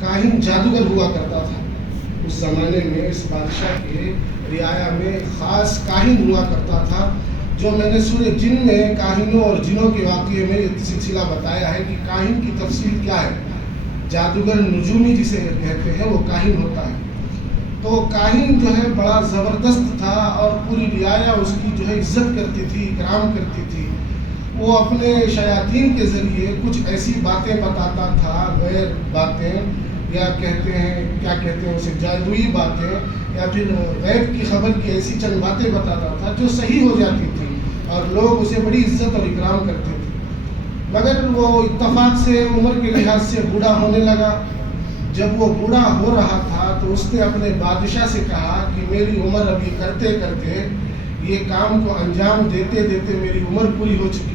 کاہن جادوگر ہوا کرتا تھا۔ اس زمانے میں اس بادشاہ کے رعایا میں خاص کاہن ہوا کرتا تھا، جو میں نے سورہ جن میں کاہنوں اور جنوں کے واقعے میں یہ سلسلہ بتایا ہے کہ کاہن کی تفصیل کیا ہے۔ جادوگر نجومی جسے کہتے ہیں وہ کاہن ہوتا ہے۔ تو کاہن جو ہے بڑا زبردست تھا اور پوری رعایا اس کی جو ہے عزت کرتی تھی، اکرام کرتی تھی۔ وہ اپنے شیاطین کے ذریعے کچھ ایسی باتیں بتاتا تھا، غیر باتیں، یا کہتے ہیں اسے جادوئی باتیں، یا پھر غیب کی خبر کی ایسی چند باتیں بتاتا تھا جو صحیح ہو جاتی تھی اور لوگ اسے بڑی عزت اور اکرام کرتے تھے۔ مگر وہ اتفاق سے عمر کے لحاظ سے بوڑھا ہونے لگا۔ جب وہ بوڑھا ہو رہا تھا تو اس نے اپنے بادشاہ سے کہا کہ میری عمر ابھی کرتے کرتے، یہ کام کو انجام دیتے دیتے میری عمر پوری ہو چکی،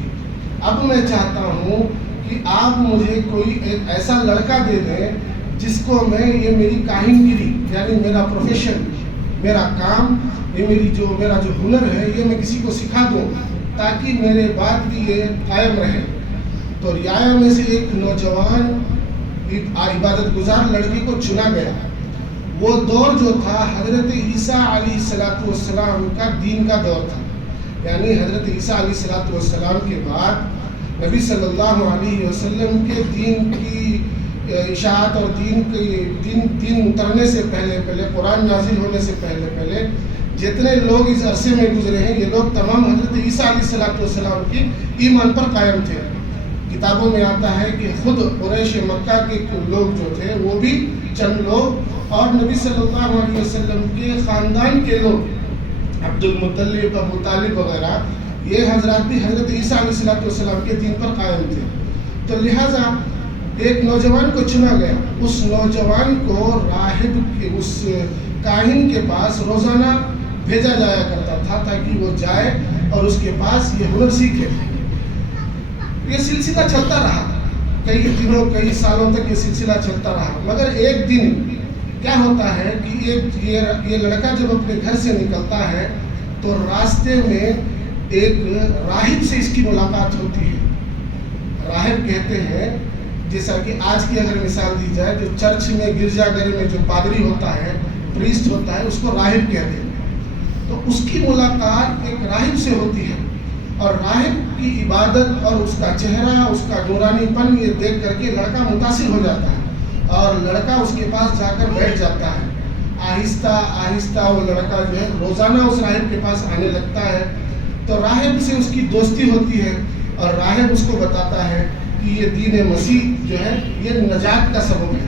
اب میں چاہتا ہوں کہ آپ مجھے کوئی ایک ایسا لڑکا دے دیں جس کو میں یہ میری کاہن گیری، یعنی میرا پروفیشن، میرا کام، یہ میرا جو ہنر ہے یہ میں کسی کو سکھا دوں تاکہ میرے بعد بھی یہ قائم رہے۔ تو رعایا میں سے ایک نوجوان عبادت گزار لڑکے کو چنا گیا۔ وہ دور جو تھا حضرت عیسیٰ علیہ السلام کا دین کا دور تھا، یعنی حضرت عیسیٰ علیہ السلام کے بعد نبی صلی اللہ علیہ وسلم کے دین کی اشاعت اور دین اترنے سے پہلے قرآن نازل ہونے سے پہلے جتنے لوگ اس عرصے میں گزرے ہیں یہ لوگ تمام حضرت عیسیٰ علیہ السلام کی ایمان پر قائم تھے۔ کتابوں میں آتا ہے کہ خود قریش مکہ کے لوگ جو تھے وہ بھی چند لوگ، اور نبی صلی اللہ علیہ وسلم کے خاندان کے لوگ عبد المطلب، ابو طالب وغیرہ، یہ حضرات بھی حضرت عیسیٰ علیہ السلام کے دین پر قائم تھے۔ تو لہٰذا ایک نوجوان کو چنا گیا۔ اس نوجوان کو راہب کے، اس کاہن کے پاس روزانہ بھیجا جایا کرتا تھا تاکہ وہ جائے اور اس کے پاس یہ ہنر سیکھے۔ یہ سلسلہ چلتا رہا، کئی دنوں کئی سالوں تک یہ سلسلہ چلتا رہا۔ مگر ایک دن کیا ہوتا ہے کہ یہ لڑکا جب اپنے گھر سے نکلتا ہے تو راستے میں ایک راہب سے اس کی ملاقات ہوتی ہے۔ راہب کہتے ہیں، جیسا کہ آج کی اگر مثال دی جائے جو چرچ میں، گرجا گھر میں جو پادری ہوتا ہے، پریسٹ ہوتا ہے، اس کو راہب کہتے ہیں۔ تو اس کی ملاقات ایک راہب سے ہوتی ہے، اور راہب کی عبادت اور اس کا چہرہ، اس کا نورانی پن یہ دیکھ کر کے لڑکا متاثر ہو جاتا ہے اور لڑکا اس کے پاس جا کر بیٹھ جاتا ہے۔ آہستہ آہستہ وہ لڑکا جو ہے روزانہ اس راہب کے پاس آنے لگتا ہے۔ تو راہب سے اس کی دوستی ہوتی ہے اور راہب اس کو بتاتا ہے کہ یہ دین مسیح جو ہے یہ نجات کا سبب ہے۔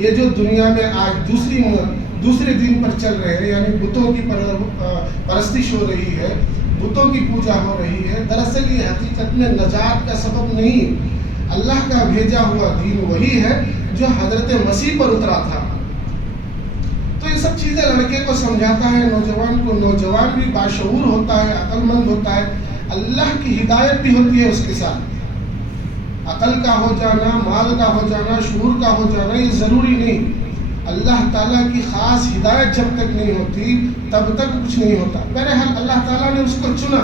یہ جو دنیا میں آج دوسرے دین پر چل رہے ہیں، یعنی بتوں کی پرستش ہو رہی ہے، بتوں کی پوجا ہو رہی ہے، دراصل یہ حقیقت میں نجات کا سبب نہیں۔ اللہ کا بھیجا ہوا دین وہی ہے جو حضرت مسیح پر اترا تھا۔ تو یہ سب چیزیں لڑکے کو سمجھاتا ہے، نوجوان کو۔ نوجوان بھی باشعور ہوتا ہے، عقل مند ہوتا ہے، اللہ کی ہدایت بھی ہوتی ہے اس کے ساتھ۔ عقل کا ہو جانا، مال کا ہو جانا، شعور کا ہو جانا یہ ضروری نہیں۔ اللہ تعالیٰ کی خاص ہدایت جب تک نہیں ہوتی تب تک کچھ نہیں ہوتا۔ بہرحال اللہ تعالیٰ نے اس کو چنا،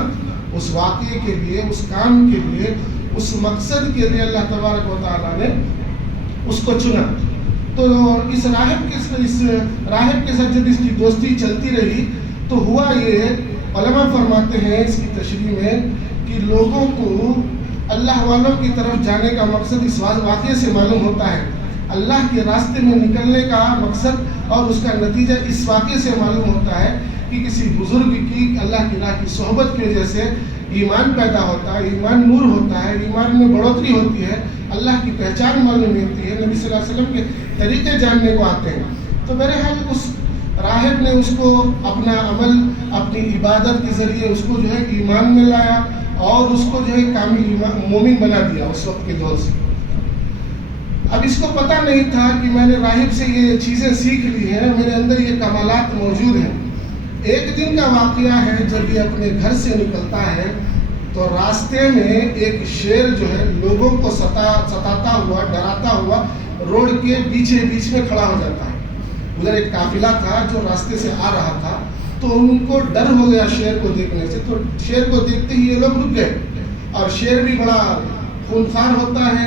اس واقعے کے لیے، اس کام کے لیے، اس مقصد کے لیے اللہ تبارک و تعالیٰ نے اس کو چنا۔ تو اس راہب کے ساتھ جب اس کی دوستی چلتی رہی تو ہوا یہ، علماء فرماتے ہیں اس کی تشریح میں کہ لوگوں کو اللہ والوں کی طرف جانے کا مقصد اس واقعے سے معلوم ہوتا ہے، اللہ کے راستے میں نکلنے کا مقصد اور اس کا نتیجہ اس واقعے سے معلوم ہوتا ہے کہ کسی بزرگ کی اللہ کی راہ کی صحبت کی وجہ سے ایمان پیدا ہوتا ہے، ایمان نور ہوتا ہے، ایمان میں بڑھوتری ہوتی ہے، اللہ کی پہچان معلوم ہوتی ہے، نبی صلی اللہ علیہ وسلم کے طریقے جاننے کو آتے ہیں۔ تو بہرحال اس راہب نے اس کو اپنا عمل، اپنی عبادت کے ذریعے اس کو جو ہے ایمان میں لایا اور اس کو جو ہے کامل مومن بنا دیا اس وقت کے دور سے۔ اب اس کو پتہ نہیں تھا کہ میں نے راہب سے یہ چیزیں سیکھ لی ہیں، میرے اندر یہ کمالات موجود ہیں۔ ایک دن کا واقعہ ہے، جب یہ اپنے گھر سے نکلتا ہے تو راستے میں ایک شیر جو ہے لوگوں کو ستاتا ہوا، ڈراتا ہوا روڈ کے بیچ میں کھڑا ہو جاتا ہے۔ ادھر ایک قافلہ تھا جو راستے سے آ رہا تھا، تو ان کو ڈر ہو گیا شیر کو دیکھنے سے، تو شیر کو دیکھتے ہی یہ لوگ رک گئے۔ اور شیر بھی بڑا خونخوار ہوتا ہے،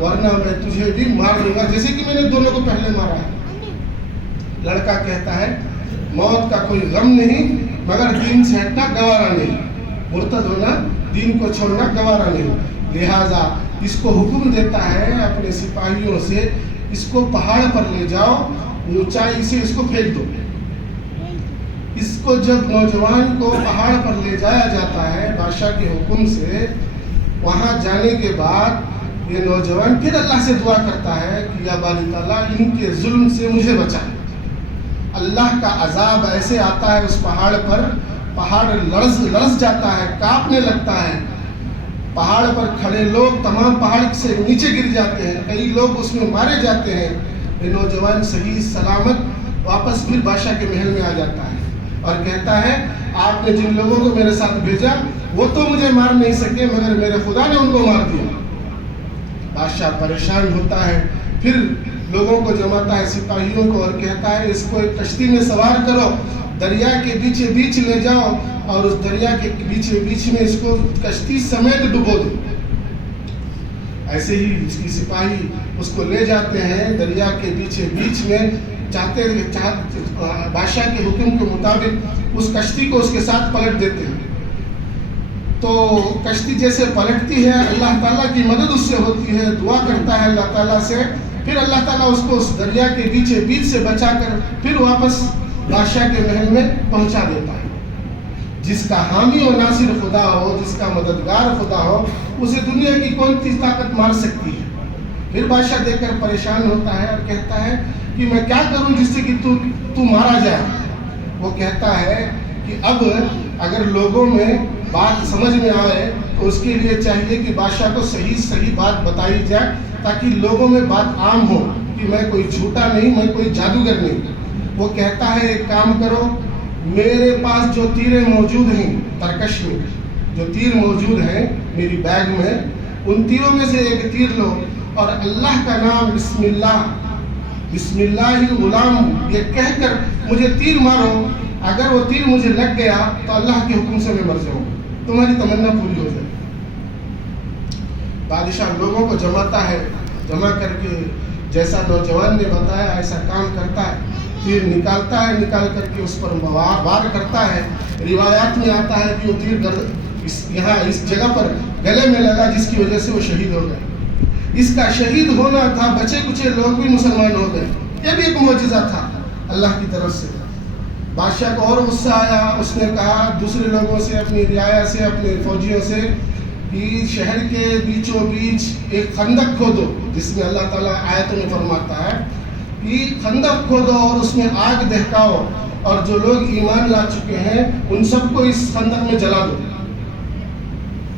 ورنہ میں تجھے بھی مار دوں گا جیسے کہ میں نے دونوں کو پہلے مارا ہے۔ لڑکا کہتا ہے موت کا کوئی غم نہیں مگر دین سے ہٹنا گوارا نہیں، مرتد ہونا دین کو چھوڑنا گوارا نہیں، لہٰذا اس کو حکم دیتا ہے اپنے سپاہیوں سے اس کو پہاڑ پر لے جاؤ، اونچائی سے اس کو پھینک دو۔ اس کو جب نوجوان کو پہاڑ پر لے جایا جاتا ہے بادشاہ کے حکم سے، وہاں جانے کے بعد یہ نوجوان پھر اللہ سے دعا کرتا ہے کہ یا باری تعالیٰ ان کے ظلم سے مجھے بچا۔ اللہ کا عذاب ایسے آتا ہے اس پہاڑ پر، پہاڑ لرز جاتا ہے، کانپنے لگتا ہے، پہاڑ پر کھڑے لوگ تمام پہاڑ سے نیچے گر جاتے ہیں، کئی لوگ اس میں مارے جاتے ہیں۔ یہ نوجوان صحیح سلامت واپس پھر بادشاہ کے محل میں آ جاتا ہے اور کہتا ہے آپ نے جن لوگوں کو میرے ساتھ بھیجا وہ تو مجھے مار نہیں سکے مگر میرے خدا نے ان کو مار دیا۔ بادشاہ پریشان ہوتا ہے، پھر لوگوں کو جماتا ہے سپاہیوں کو اور کہتا ہے اس کو ایک کشتی میں سوار کرو، دریا کے بیچے بیچ لے جاؤ اور اس دریا کے بیچے بیچ میں اس کو کشتی سمیت ڈبو دو۔ ایسے ہی اس کی سپاہی اس کو لے جاتے ہیں دریا کے بیچے بیچ میں، بادشاہ کے حکم کے مطابق اس کشتی کو اس کے ساتھ پلٹ دیتے ہیں۔ تو کشتی جیسے پلٹتی ہے اللہ تعالیٰ کی مدد اس سے ہوتی ہے، دعا کرتا ہے اللہ تعالیٰ سے، پھر اللہ تعالیٰ اس کو اس دریا کے بیچے بیچ سے بچا کر پھر واپس بادشاہ کے محل میں پہنچا دیتا ہے۔ جس کا حامی و ناصر خدا ہو، جس کا مددگار خدا ہو، اسے دنیا کی کون سی طاقت مار سکتی ہے؟ پھر بادشاہ دیکھ کر پریشان ہوتا ہے اور کہتا ہے کہ میں کیا کروں جس سے کہ تو مارا جائے؟ وہ کہتا ہے کہ اب اگر لوگوں میں بات سمجھ میں آئے تو اس کے لیے چاہیے کہ بادشاہ کو صحیح بات بتائی جائے تاکہ لوگوں میں بات عام ہو کہ میں کوئی جھوٹا نہیں، میں کوئی جادوگر نہیں۔ وہ کہتا ہے ایک کام کرو، میرے پاس جو تیریں موجود ہیں ترکش میں جو تیر موجود ہیں میری بیگ میں، ان تیروں میں سے ایک تیر لو اور اللہ کا نام بسم اللہ الغلام یہ کہہ کر مجھے تیر مارو، اگر وہ تیر مجھے لگ گیا تو اللہ کے حکم سے میں مر جاؤں، تمہاری تمنا پوری ہو جائے۔ بادشاہ لوگوں کو جماتا ہے، جمع کر کے جیسا نوجوان نے بتایا ایسا کام کرتا ہے، تیر نکالتا ہے، نکال کر کے اس پر وار کرتا ہے۔ روایات میں آتا ہے کہ وہ تیر اس جگہ پر گلے میں لگا جس کی وجہ سے وہ شہید ہو گئے۔ اس کا شہید ہونا تھا، بچے کچے لوگ بھی مسلمان ہو گئے، یہ بھی ایک معجزہ تھا اللہ کی طرف سے۔ بادشاہ کو اور غصہ آیا، اس نے کہا دوسرے لوگوں سے، اپنی رعایا سے، اپنے فوجیوں سے کہ شہر کے بیچوں بیچ ایک خندق کھودو، جس میں اللہ تعالیٰ آیتوں میں فرماتا ہے کہ خندق کھودو اور اس میں آگ دہکاؤ اور جو لوگ ایمان لا چکے ہیں ان سب کو اس خندق میں جلا دو۔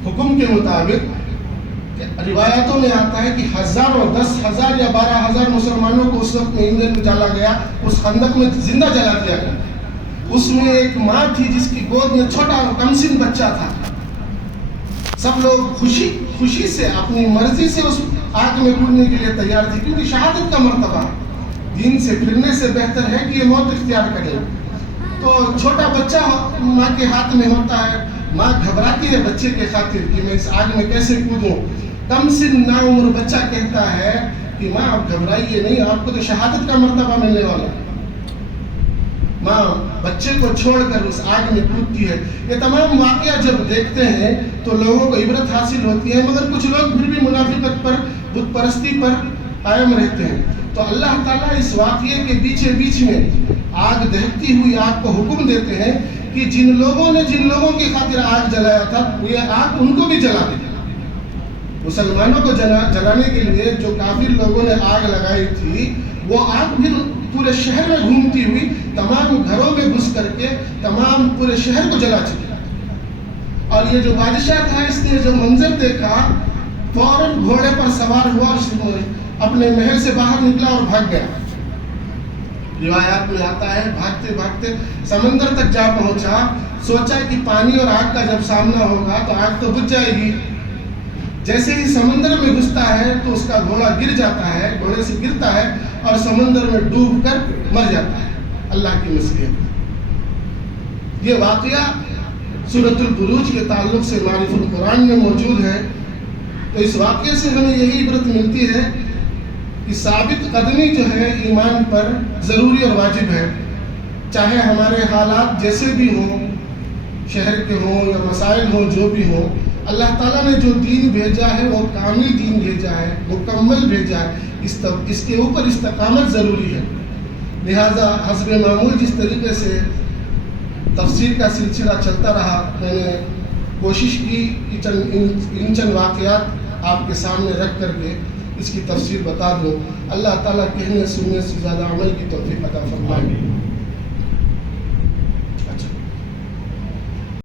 حکم کے مطابق روایتوں میں آتا ہے کہ 10,000 یا 12,000 مسلمانوں کو اس وقت میں ایندھن میں ڈالا گیا، اس خندق میں زندہ جلا دیا گیا۔ اس میں ایک ماں تھی جس کی گود میں چھوٹا کمسن بچہ تھا۔ سب لوگ خوشی سے اپنی مرضی سے اس آگ میں کودنے کے لیے تیار تھے، کیونکہ شہادت کا مرتبہ دین سے پھرنے سے بہتر ہے کہ یہ موت اختیار کرے۔ تو چھوٹا بچہ ماں کے ہاتھ میں ہوتا ہے، ماں گھبراتی ہے بچے کے خاطر کہ میں اس آگ میں کیسے کودوں۔ کم سن نا عمر بچہ کہتا ہے کہ ماں آپ گھبرائیے نہیں، آپ کو تو شہادت کا مرتبہ ملنے والا ہے۔ ماں بچے کو چھوڑ کر اس آگ میں کودتی ہے۔ یہ تمام واقعہ جب دیکھتے ہیں تو لوگوں کو عبرت حاصل ہوتی ہے، مگر کچھ لوگ پھر بھی منافقت پر، بت پرستی پر قائم رہتے ہیں۔ تو اللہ تعالیٰ اس واقعے کے بیچے بیچ میں آگ دہکتی ہوئی آگ کو حکم دیتے ہیں کہ جن لوگوں نے جن لوگوں کی خاطر آگ جلایا تھا یہ آگ ان کو بھی جلا دے۔ مسلمانوں کو جلانے کے لیے جو کافر لوگوں نے آگ لگائی تھی وہ آگ پھر پورے شہر میں گھومتی ہوئی تمام گھروں میں گھس کر کے تمام پورے شہر کو جلا چکی۔ اور یہ جو بادشاہ تھا اس نے جو منظر دیکھا فوراً گھوڑے پر سوار ہوا اور اپنے محل سے باہر نکلا اور بھاگ گیا۔ روایات میں آتا ہے بھاگتے بھاگتے سمندر تک جا پہنچا، سوچا کہ پانی اور آگ کا جب سامنا ہوگا تو آگ تو بجھ جائے گی۔ جیسے ہی سمندر میں گھستا ہے تو اس کا گھوڑا گر جاتا ہے، گھوڑے سے گرتا ہے اور سمندر میں ڈوب کر مر جاتا ہے۔ اللہ کی نصیحت۔ یہ واقعہ سورۃ البروج کے تعلق سے معرف القرآن میں موجود ہے۔ تو اس واقعے سے ہمیں یہی عبرت ملتی ہے کہ ثابت قدمی جو ہے ایمان پر ضروری اور واجب ہے، چاہے ہمارے حالات جیسے بھی ہوں، شہر کے ہوں یا مسائل ہوں، جو بھی ہوں، اللہ تعالیٰ نے جو دین بھیجا ہے وہ کامل دین بھیجا ہے، مکمل بھیجا ہے، اس کے اوپر استقامت ضروری ہے۔ لہٰذا حسب معمول جس طریقے سے تفسیر کا سلسلہ چلتا رہا، میں نے کوشش کی کہ ان چند واقعات آپ کے سامنے رکھ کر کے اس کی تفسیر بتا دوں۔ اللہ تعالیٰ کہنے سننے سے زیادہ عمل کی توفیق عطا فرمائے۔